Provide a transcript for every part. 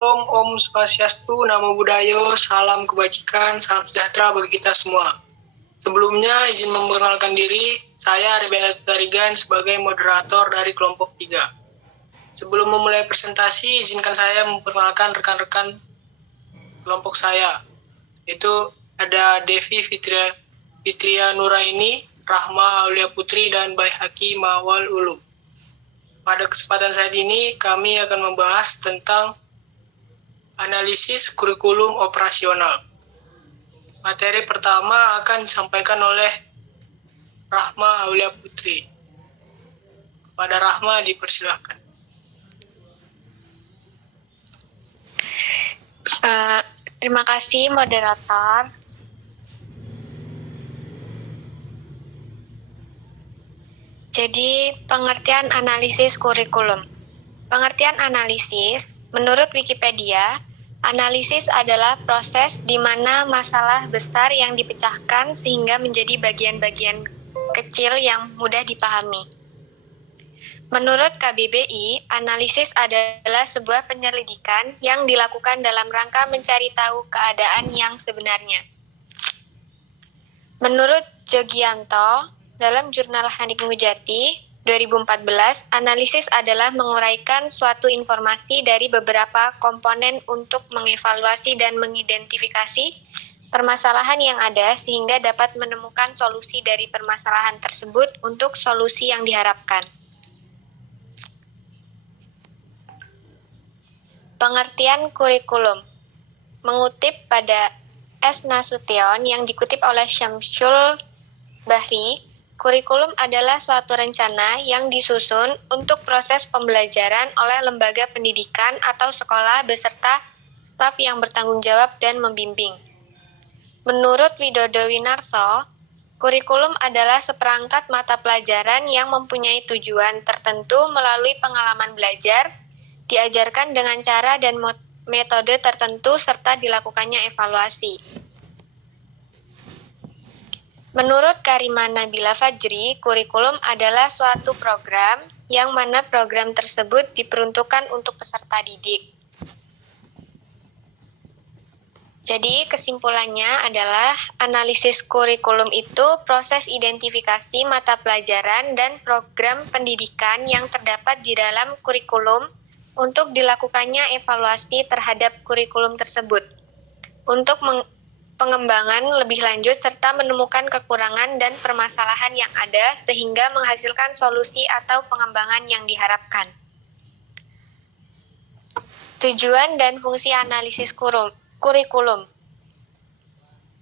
Om Swastiastu, Namo Buddhaya, salam kebajikan, salam sejahtera bagi kita semua. Sebelumnya, izin memperkenalkan diri, saya Aribenda Tarigan sebagai moderator dari kelompok 3. Sebelum memulai presentasi, izinkan saya memperkenalkan rekan-rekan kelompok saya, yaitu ada Devi Fitria Nuraini, Rahma Aulia Putri, dan Baihaki Mawal Ulu. Pada kesempatan saat ini, kami akan membahas tentang analisis kurikulum operasional. Materi pertama akan disampaikan oleh Rahma Aulia Putri. Kepada Rahma dipersilahkan. Terima kasih moderator. Jadi, pengertian analisis kurikulum. Pengertian analisis, menurut Wikipedia, analisis adalah proses di mana masalah besar yang dipecahkan sehingga menjadi bagian-bagian kecil yang mudah dipahami. Menurut KBBI, analisis adalah sebuah penyelidikan yang dilakukan dalam rangka mencari tahu keadaan yang sebenarnya. Menurut Jogianto, dalam jurnal Hanik Mujati 2014, analisis adalah menguraikan suatu informasi dari beberapa komponen untuk mengevaluasi dan mengidentifikasi permasalahan yang ada sehingga dapat menemukan solusi dari permasalahan tersebut untuk solusi yang diharapkan. Pengertian kurikulum. Mengutip pada S. Nasution yang dikutip oleh Syamsul Bahri, kurikulum adalah suatu rencana yang disusun untuk proses pembelajaran oleh lembaga pendidikan atau sekolah beserta staf yang bertanggung jawab dan membimbing. Menurut Widodo Winarso, kurikulum adalah seperangkat mata pelajaran yang mempunyai tujuan tertentu melalui pengalaman belajar, diajarkan dengan cara dan metode tertentu serta dilakukannya evaluasi. Menurut Karima Nabila Fajri, kurikulum adalah suatu program yang mana program tersebut diperuntukkan untuk peserta didik. Jadi kesimpulannya adalah analisis kurikulum itu proses identifikasi mata pelajaran dan program pendidikan yang terdapat di dalam kurikulum untuk dilakukannya evaluasi terhadap kurikulum tersebut untuk pengembangan lebih lanjut serta menemukan kekurangan dan permasalahan yang ada sehingga menghasilkan solusi atau pengembangan yang diharapkan. Tujuan dan fungsi analisis kurikulum.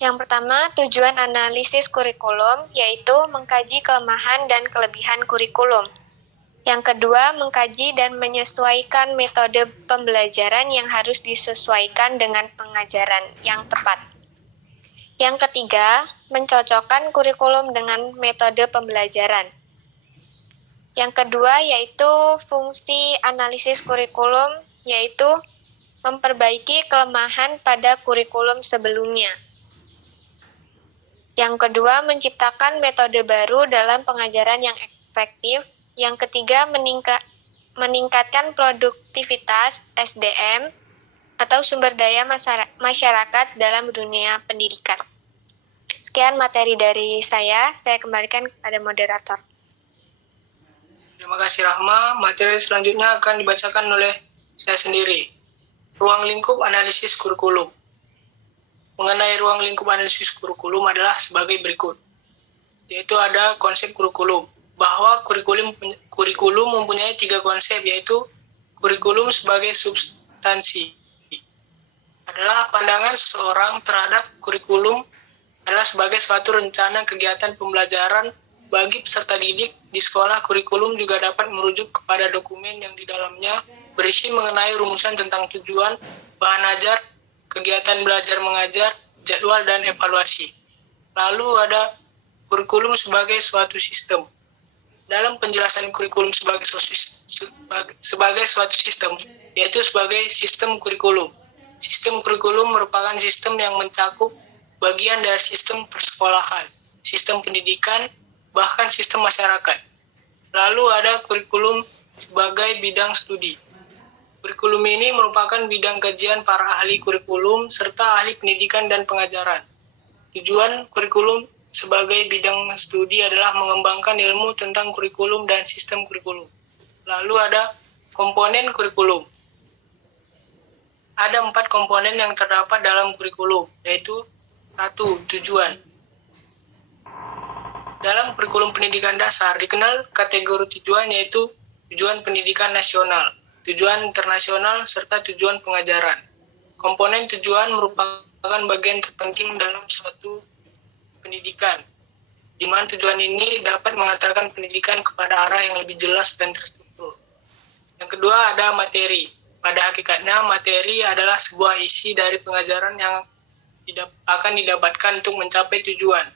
Yang pertama, tujuan analisis kurikulum yaitu mengkaji kelemahan dan kelebihan kurikulum. Yang kedua, mengkaji dan menyesuaikan metode pembelajaran yang harus disesuaikan dengan pengajaran yang tepat. Yang ketiga, mencocokkan kurikulum dengan metode pembelajaran. Yang kedua yaitu fungsi analisis kurikulum, yaitu memperbaiki kelemahan pada kurikulum sebelumnya. Yang kedua, menciptakan metode baru dalam pengajaran yang efektif. Yang ketiga, meningkatkan produktivitas SDM atau sumber daya masyarakat dalam dunia pendidikan. Sekian materi dari saya kembalikan kepada moderator. Terima kasih Rahma. Materi selanjutnya akan dibacakan oleh saya sendiri. Ruang lingkup analisis kurikulum. Mengenai ruang lingkup analisis kurikulum adalah sebagai berikut. Yaitu ada konsep kurikulum. Bahwa kurikulum mempunyai 3 konsep, yaitu kurikulum sebagai substansi. Adalah pandangan seseorang terhadap kurikulum adalah sebagai suatu rencana kegiatan pembelajaran bagi peserta didik di sekolah. Kurikulum juga dapat merujuk kepada dokumen yang di dalamnya berisi mengenai rumusan tentang tujuan, bahan ajar, kegiatan belajar mengajar, jadwal, dan evaluasi. Lalu ada kurikulum sebagai suatu sistem. Dalam penjelasan kurikulum sebagai suatu sistem, yaitu sebagai sistem kurikulum. Sistem kurikulum merupakan sistem yang mencakup bagian dari sistem persekolahan, sistem pendidikan, bahkan sistem masyarakat. Lalu ada kurikulum sebagai bidang studi. Kurikulum ini merupakan bidang kajian para ahli kurikulum serta ahli pendidikan dan pengajaran. Tujuan kurikulum sebagai bidang studi adalah mengembangkan ilmu tentang kurikulum dan sistem kurikulum. Lalu ada komponen kurikulum. Ada 4 komponen yang terdapat dalam kurikulum, yaitu 1. Tujuan. Dalam kurikulum pendidikan dasar dikenal kategori tujuan yaitu tujuan pendidikan nasional, tujuan internasional, serta tujuan pengajaran. Komponen tujuan merupakan bagian terpenting dalam suatu pendidikan, di mana tujuan ini dapat mengantarkan pendidikan kepada arah yang lebih jelas dan terstruktur. Yang kedua ada materi. Pada hakikatnya, materi adalah sebuah isi dari pengajaran yang akan didapatkan untuk mencapai tujuan.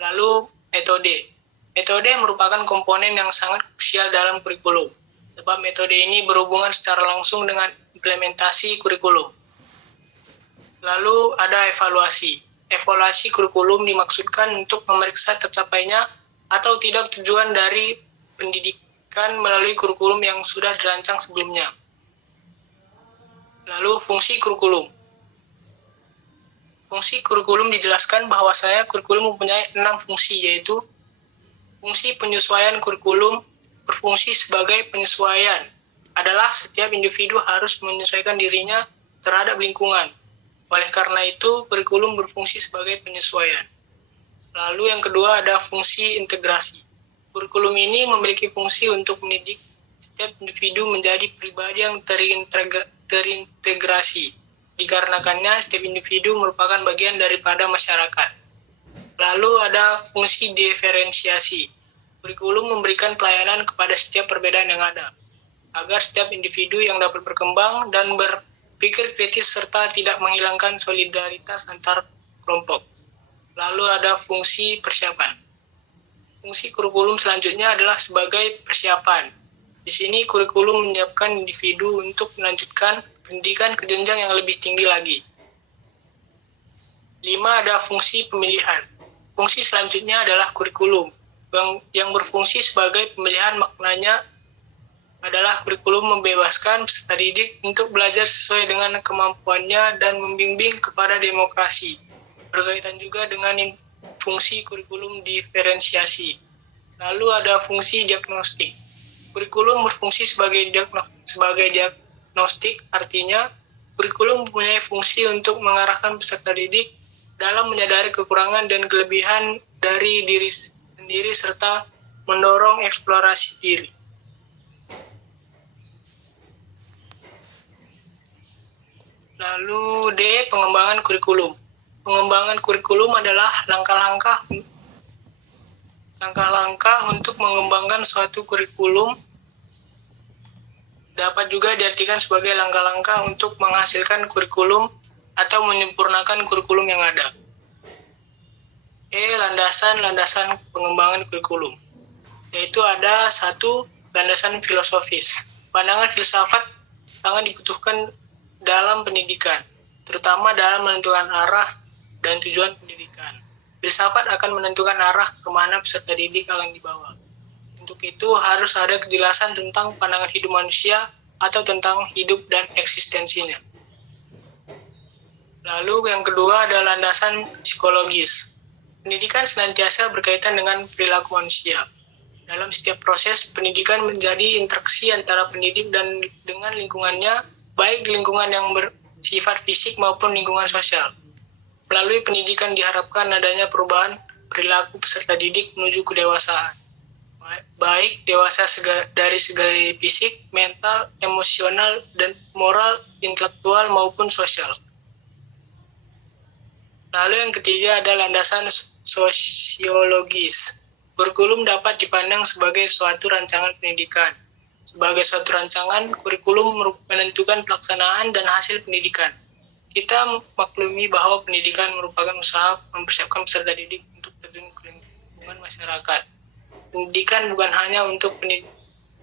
Lalu, metode. Metode merupakan komponen yang sangat krusial dalam kurikulum, sebab metode ini berhubungan secara langsung dengan implementasi kurikulum. Lalu ada evaluasi. Evaluasi kurikulum dimaksudkan untuk memeriksa tercapainya atau tidak tujuan dari pendidikan melalui kurikulum yang sudah dirancang sebelumnya. Lalu fungsi kurikulum. Fungsi kurikulum dijelaskan bahwasanya kurikulum mempunyai 6 fungsi, yaitu fungsi penyesuaian kurikulum. Berfungsi sebagai penyesuaian adalah setiap individu harus menyesuaikan dirinya terhadap lingkungan. Oleh karena itu, kurikulum berfungsi sebagai penyesuaian. Lalu yang kedua ada fungsi integrasi. Kurikulum ini memiliki fungsi untuk mendidik setiap individu menjadi pribadi yang terintegrasi. Dikarenakannya setiap individu merupakan bagian daripada masyarakat. Lalu ada fungsi diferensiasi. Kurikulum memberikan pelayanan kepada setiap perbedaan yang ada, agar setiap individu yang dapat berkembang dan berpikir kritis serta tidak menghilangkan solidaritas antar kelompok. Lalu ada fungsi persiapan. Fungsi kurikulum selanjutnya adalah sebagai persiapan. Di sini kurikulum menyiapkan individu untuk melanjutkan pendidikan ke jenjang yang lebih tinggi lagi. 5. Ada fungsi pemilihan. Fungsi selanjutnya adalah kurikulum, yang berfungsi sebagai pemilihan. Maknanya adalah kurikulum membebaskan peserta didik untuk belajar sesuai dengan kemampuannya dan membimbing kepada demokrasi. Berkaitan juga dengan fungsi kurikulum diferensiasi. Lalu ada fungsi diagnostik. Kurikulum berfungsi sebagai diagnostik, artinya kurikulum mempunyai fungsi untuk mengarahkan peserta didik dalam menyadari kekurangan dan kelebihan dari diri sendiri serta mendorong eksplorasi diri. Lalu D. Pengembangan kurikulum. Pengembangan kurikulum adalah langkah-langkah untuk mengembangkan suatu kurikulum. Dapat juga diartikan sebagai langkah-langkah untuk menghasilkan kurikulum atau menyempurnakan kurikulum yang ada. Landasan pengembangan kurikulum. Yaitu ada 1. Landasan filosofis. Pandangan filsafat sangat dibutuhkan dalam pendidikan, terutama dalam menentukan arah dan tujuan pendidikan. Filsafat akan menentukan arah kemana peserta didik akan dibawa. Untuk itu harus ada kejelasan tentang pandangan hidup manusia atau tentang hidup dan eksistensinya. Lalu yang kedua ada landasan psikologis. Pendidikan senantiasa berkaitan dengan perilaku manusia. Dalam setiap proses pendidikan menjadi interaksi antara pendidik dan dengan lingkungannya, baik lingkungan yang bersifat fisik maupun lingkungan sosial. Melalui pendidikan diharapkan adanya perubahan perilaku peserta didik menuju kedewasaan, baik dewasa dari segi fisik, mental, emosional, dan moral, intelektual maupun sosial. Lalu yang ketiga ada landasan sosiologis. Kurikulum dapat dipandang sebagai suatu rancangan pendidikan. Sebagai suatu rancangan, kurikulum menentukan pelaksanaan dan hasil pendidikan. Kita maklumi bahwa pendidikan merupakan usaha mempersiapkan peserta didik untuk terjun ke lingkungan masyarakat. Pendidikan bukan hanya untuk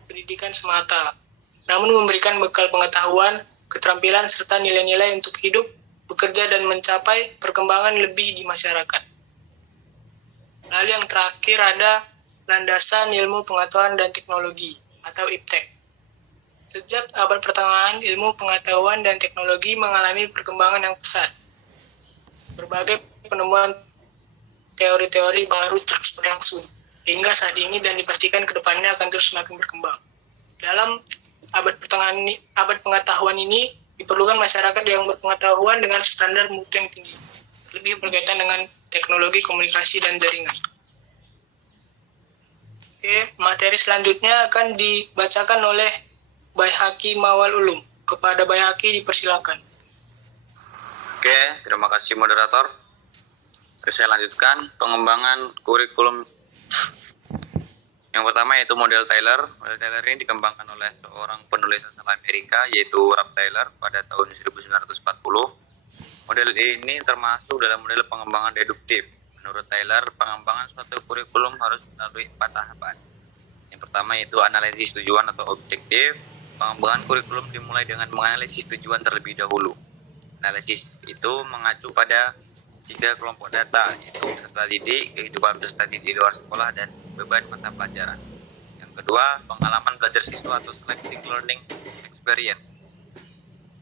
pendidikan semata, namun memberikan bekal pengetahuan, keterampilan, serta nilai-nilai untuk hidup, bekerja, dan mencapai perkembangan lebih di masyarakat. Lalu yang terakhir ada landasan ilmu pengetahuan dan teknologi atau IPTEK. Sejak abad pertengahan, ilmu pengetahuan dan teknologi mengalami perkembangan yang pesat. Berbagai penemuan teori-teori baru terus berlangsung, hingga saat ini dan dipastikan ke depannya akan terus semakin berkembang. Dalam abad pengetahuan ini, diperlukan masyarakat yang berpengetahuan dengan standar mutu yang tinggi, lebih berkaitan dengan teknologi komunikasi dan jaringan. Oke, materi selanjutnya akan dibacakan oleh Baihaqi Mawal Ulum. Kepada Baihaqi dipersilakan. Oke, terima kasih moderator. Saya lanjutkan pengembangan kurikulum. Yang pertama yaitu model Taylor. Model Taylor ini dikembangkan oleh seorang penulis asal Amerika yaitu Ralph Taylor pada tahun 1940. Model ini termasuk dalam model pengembangan deduktif. Menurut Taylor, pengembangan suatu kurikulum harus melalui 4 tahapan. Yang pertama yaitu analisis tujuan atau objektif. Pengembangan kurikulum dimulai dengan menganalisis tujuan terlebih dahulu. Analisis itu mengacu pada 3 kelompok data, yaitu peserta didik, kehidupan peserta didik di luar sekolah, dan beban mata pelajaran. Yang kedua, pengalaman belajar siswa atau selective learning experience.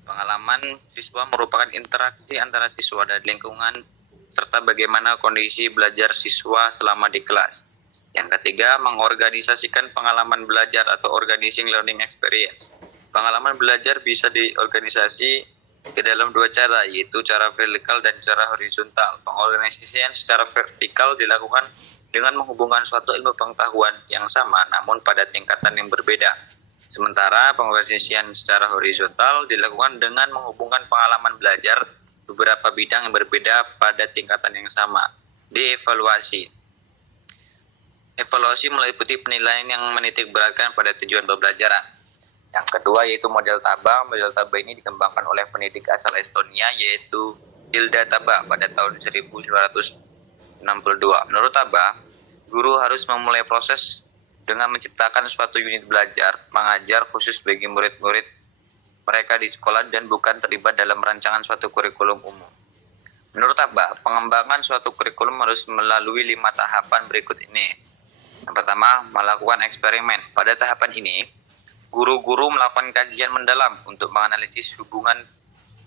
Pengalaman siswa merupakan interaksi antara siswa dan lingkungan, serta bagaimana kondisi belajar siswa selama di kelas. Yang ketiga, mengorganisasikan pengalaman belajar atau organizing learning experience. Pengalaman belajar bisa diorganisasi ke dalam 2 cara, yaitu cara vertikal dan cara horizontal. Pengorganisasian secara vertikal dilakukan dengan menghubungkan suatu ilmu pengetahuan yang sama namun pada tingkatan yang berbeda. Sementara pengorganisasian secara horizontal dilakukan dengan menghubungkan pengalaman belajar beberapa bidang yang berbeda pada tingkatan yang sama. Dievaluasi. Evaluasi meliputi penilaian yang menitik beratkan pada tujuan pembelajaran. Yang kedua yaitu model Taba. Model Taba ini dikembangkan oleh pendidik asal Estonia yaitu Hilda Taba pada tahun 1962. Menurut Taba, guru harus memulai proses dengan menciptakan suatu unit belajar, mengajar khusus bagi murid-murid mereka di sekolah dan bukan terlibat dalam rancangan suatu kurikulum umum. Menurut Taba, pengembangan suatu kurikulum harus melalui 5 tahapan berikut ini. Yang pertama, melakukan eksperimen. Pada tahapan ini, guru-guru melakukan kajian mendalam untuk menganalisis hubungan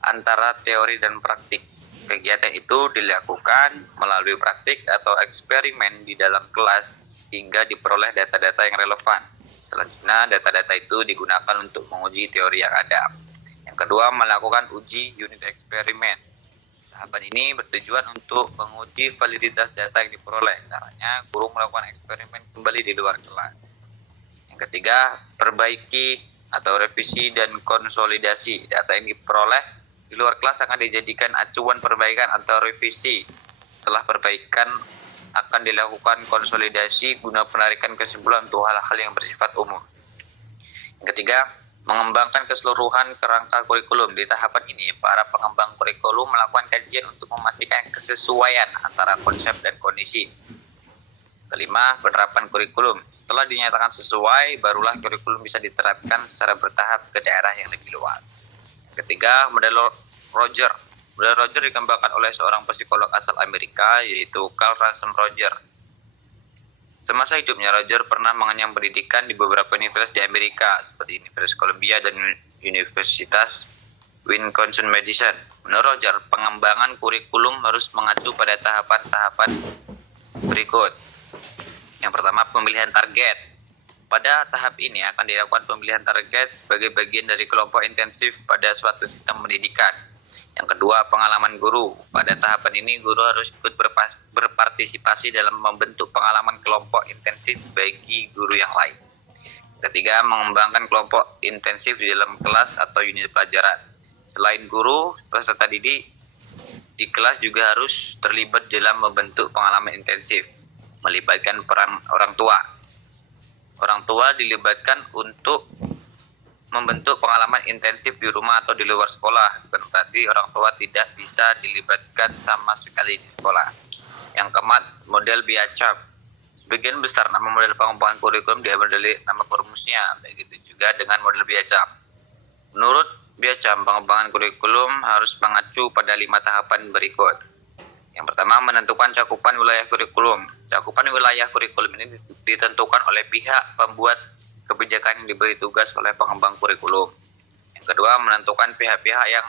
antara teori dan praktik. Kegiatan itu dilakukan melalui praktik atau eksperimen di dalam kelas hingga diperoleh data-data yang relevan. Selanjutnya, data-data itu digunakan untuk menguji teori yang ada. Yang kedua, melakukan uji unit eksperimen. Tahapan ini bertujuan untuk menguji validitas data yang diperoleh. Caranya, guru melakukan eksperimen kembali di luar kelas. Ketiga, perbaiki atau revisi dan konsolidasi. Data yang diperoleh di luar kelas akan dijadikan acuan perbaikan atau revisi. Setelah perbaikan akan dilakukan konsolidasi guna penarikan kesimpulan untuk hal-hal yang bersifat umum. Yang ketiga, mengembangkan keseluruhan kerangka kurikulum. Di tahapan ini, para pengembang kurikulum melakukan kajian untuk memastikan kesesuaian antara konsep dan kondisi. Kelima, penerapan kurikulum. Setelah dinyatakan sesuai, barulah kurikulum bisa diterapkan secara bertahap ke daerah yang lebih luas. Yang ketiga, model Roger. Model Roger dikembangkan oleh seorang psikolog asal Amerika, yaitu Carl Ransom Roger. Semasa hidupnya, Roger pernah mengenyam pendidikan di beberapa universitas di Amerika, seperti Universitas Columbia dan Universitas Wisconsin-Madison. Menurut Roger, pengembangan kurikulum harus mengacu pada tahapan-tahapan berikut. Yang pertama, pemilihan target. Pada tahap ini akan dilakukan pemilihan target sebagai bagian dari kelompok intensif pada suatu sistem pendidikan. Yang kedua, pengalaman guru. Pada tahapan ini, guru harus ikut berpartisipasi dalam membentuk pengalaman kelompok intensif bagi guru yang lain. Ketiga, mengembangkan kelompok intensif di dalam kelas atau unit pelajaran. Selain guru, peserta didik di kelas juga harus terlibat dalam membentuk pengalaman intensif, melibatkan peran orang tua. Orang tua dilibatkan untuk membentuk pengalaman intensif di rumah atau di luar sekolah. Bukan berarti orang tua tidak bisa dilibatkan sama sekali di sekolah. Yang keempat, model Biacap. Sebagian besar nama model pengembangan kurikulum diambil dari nama perumusnya. Begitu juga dengan model Biacap. Menurut Biacap, pengembangan kurikulum harus mengacu pada 5 tahapan berikut. Yang pertama, menentukan cakupan wilayah kurikulum. Cakupan wilayah kurikulum ini ditentukan oleh pihak pembuat kebijakan yang diberi tugas oleh pengembang kurikulum. Yang kedua, menentukan pihak-pihak yang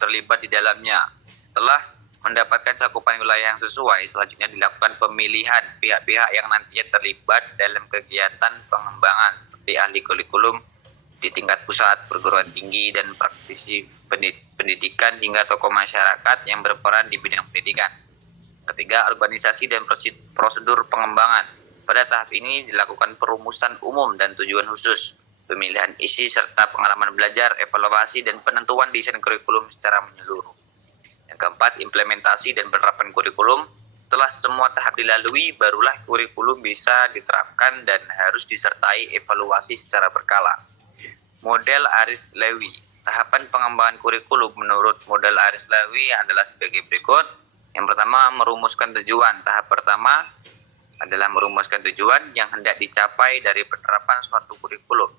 terlibat di dalamnya. Setelah mendapatkan cakupan wilayah yang sesuai, selanjutnya dilakukan pemilihan pihak-pihak yang nantinya terlibat dalam kegiatan pengembangan seperti ahli kurikulum di tingkat pusat, perguruan tinggi, dan praktisi pendidikan hingga tokoh masyarakat yang berperan di bidang pendidikan. Ketiga, organisasi dan prosedur pengembangan. Pada tahap ini dilakukan perumusan umum dan tujuan khusus, pemilihan isi serta pengalaman belajar, evaluasi, dan penentuan desain kurikulum secara menyeluruh. Yang keempat, implementasi dan penerapan kurikulum. Setelah semua tahap dilalui, barulah kurikulum bisa diterapkan dan harus disertai evaluasi secara berkala. Model Aris Lewy. Tahapan pengembangan kurikulum menurut model Aris Lewy adalah sebagai berikut. Yang pertama, merumuskan tujuan. Tahap pertama adalah merumuskan tujuan yang hendak dicapai dari penerapan suatu kurikulum.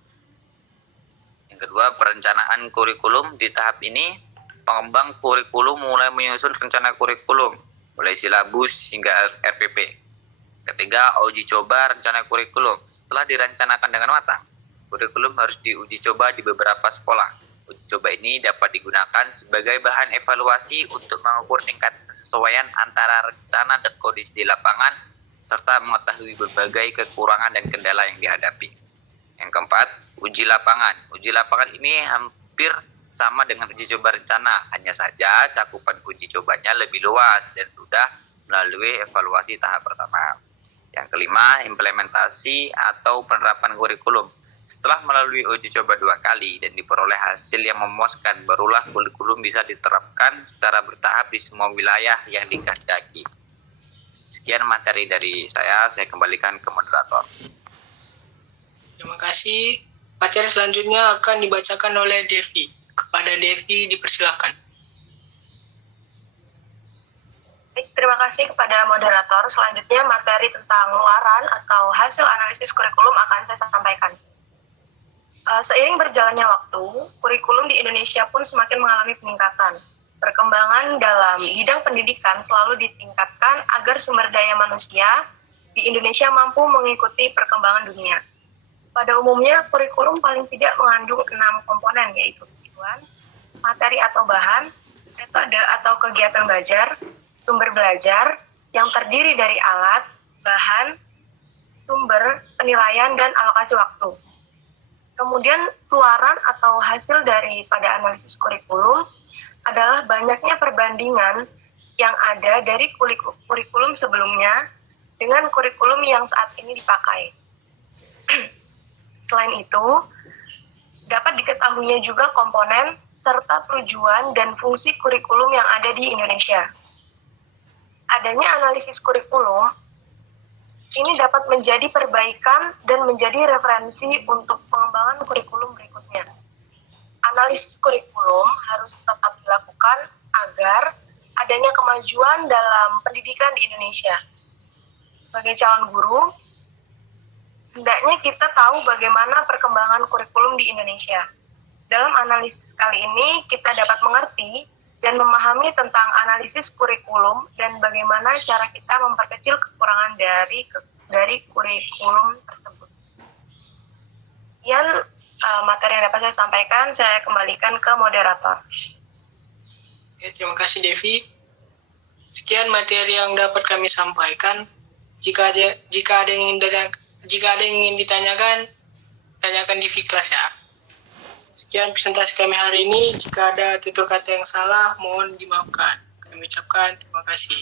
Yang kedua, perencanaan kurikulum. Di tahap ini, pengembang kurikulum mulai menyusun rencana kurikulum, mulai silabus hingga RPP. Ketiga, uji coba rencana kurikulum. Setelah direncanakan dengan matang, kurikulum harus diuji coba di beberapa sekolah. Uji coba ini dapat digunakan sebagai bahan evaluasi untuk mengukur tingkat kesesuaian antara rencana dan kondisi di lapangan, serta mengetahui berbagai kekurangan dan kendala yang dihadapi. Yang keempat, uji lapangan. Uji lapangan ini hampir sama dengan uji coba rencana, hanya saja cakupan uji cobanya lebih luas dan sudah melalui evaluasi tahap pertama. Yang kelima, implementasi atau penerapan kurikulum. Setelah melalui uji coba 2 kali dan diperoleh hasil yang memuaskan, barulah kurikulum bisa diterapkan secara bertahap di semua wilayah yang dikehendaki. Sekian materi dari saya kembalikan ke moderator. Terima kasih. Materi selanjutnya akan dibacakan oleh Devi. Kepada Devi dipersilakan. Baik, terima kasih kepada moderator. Selanjutnya materi tentang luaran atau hasil analisis kurikulum akan saya sampaikan. Seiring berjalannya waktu, kurikulum di Indonesia pun semakin mengalami peningkatan. Perkembangan dalam bidang pendidikan selalu ditingkatkan agar sumber daya manusia di Indonesia mampu mengikuti perkembangan dunia. Pada umumnya, kurikulum paling tidak mengandung 6 komponen, yaitu tujuan, materi atau bahan, metode atau kegiatan belajar, sumber belajar, yang terdiri dari alat, bahan, sumber, penilaian, dan alokasi waktu. Kemudian, keluaran atau hasil daripada analisis kurikulum adalah banyaknya perbandingan yang ada dari kurikulum sebelumnya dengan kurikulum yang saat ini dipakai. Selain itu, dapat diketahuinya juga komponen serta tujuan dan fungsi kurikulum yang ada di Indonesia. Adanya analisis kurikulum ini dapat menjadi perbaikan dan menjadi referensi untuk pengembangan kurikulum berikutnya. Analisis kurikulum harus tetap dilakukan agar adanya kemajuan dalam pendidikan di Indonesia. Sebagai calon guru, hendaknya kita tahu bagaimana perkembangan kurikulum di Indonesia. Dalam analisis kali ini, kita dapat mengerti dan memahami tentang analisis kurikulum dan bagaimana cara kita memperkecil kekurangan dari kurikulum tersebut. Sekian materi yang dapat saya sampaikan, saya kembalikan ke moderator. Oke, terima kasih Devi. Sekian materi yang dapat kami sampaikan. Jika ada yang ingin ditanyakan, tanyakan di kelas ya. Sekian presentasi kami hari ini. Jika ada tutur kata yang salah, mohon dimaafkan. Kami ucapkan terima kasih.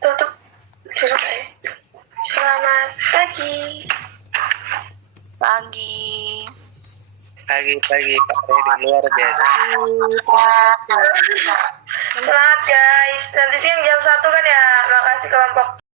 Tutup. Selamat pagi. Pagi. Pagi Pak Redi luar biasa. Selamat guys. Nanti siang jam 1 kan ya. Makasih kelompok